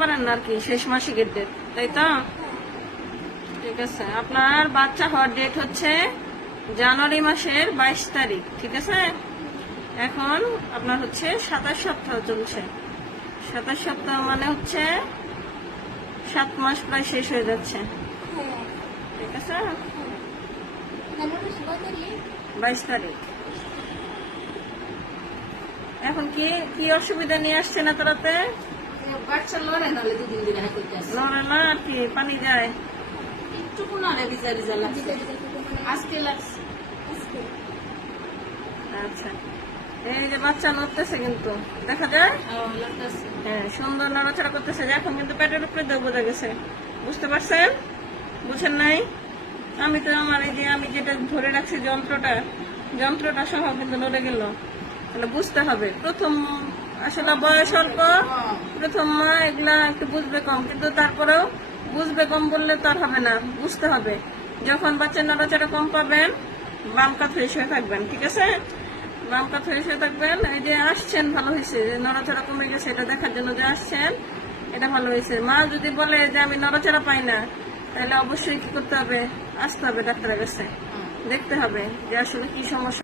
পারেন না আর কি, শেষ মাসিকের ডেট, তাই তো? ঠিক আছে, আপনার বাচ্চা হওয়ার ডেট হচ্ছে জানুয়ারি মাসের 22 তারিখ, ঠিক আছে? এখন আপনার হচ্ছে 27 সপ্তাহ চলছে। 27 সপ্তাহ মানে হচ্ছে 7 মাস প্রায় শেষ হয়ে যাচ্ছে, ঠিক আছে? 22 তারিখ। এখন কি কি অসুবিধা নিয়ে আসছেন এত রাতে? বাচ্চা লড়ে নাহলে 2 দিন হ্যাঁ করতে আসে নড়ে না আর কি, পানি যায় একটু কোনারে বিচারি লাগছে আজকে লাগছে। আচ্ছা, এই যে বাচ্চা নড়তেছে কিন্তু দেখা যায়, লাগতেছে হ্যাঁ সুন্দর নড়াচড়া করতেছে। যে এখন কিন্তু পেটের উপরে দেব বোঝা গেছে, বুঝতে পারছেন? বুঝেন নাই? আমি তো আমার এই যে আমি যেটা ধরে রাখছি যন্ত্রটা সহ কিন্তু নড়ে গেল। তাহলে বুঝতে হবে, প্রথম আসলে বয়স অল্প, প্রথম মা এগুলা একটু বুঝবে কম, কিন্তু তারপরেও বুঝবে কম বললে তো আর হবে না, বুঝতে হবে। যখন বাচ্চা নড়াচড়া কম পাবেন বাম কাত হয়ে শুয়ে থাকবেন, ঠিক আছে? বাম কাত হয়ে শুয়ে থাকবেন। এই যে আসছেন ভালো হয়েছে, যে নড়াচড়া কমে গেছে এটা দেখার জন্য যে আসছেন, এটা ভালো হয়েছে। মা যদি বলে যে আমি নড়াচড়া পাই না, তাহলে অবশ্যই কি করতে হবে, আসতে হবে ডাক্তারের কাছে, দেখতে হবে যে আসলে কি সমস্যা।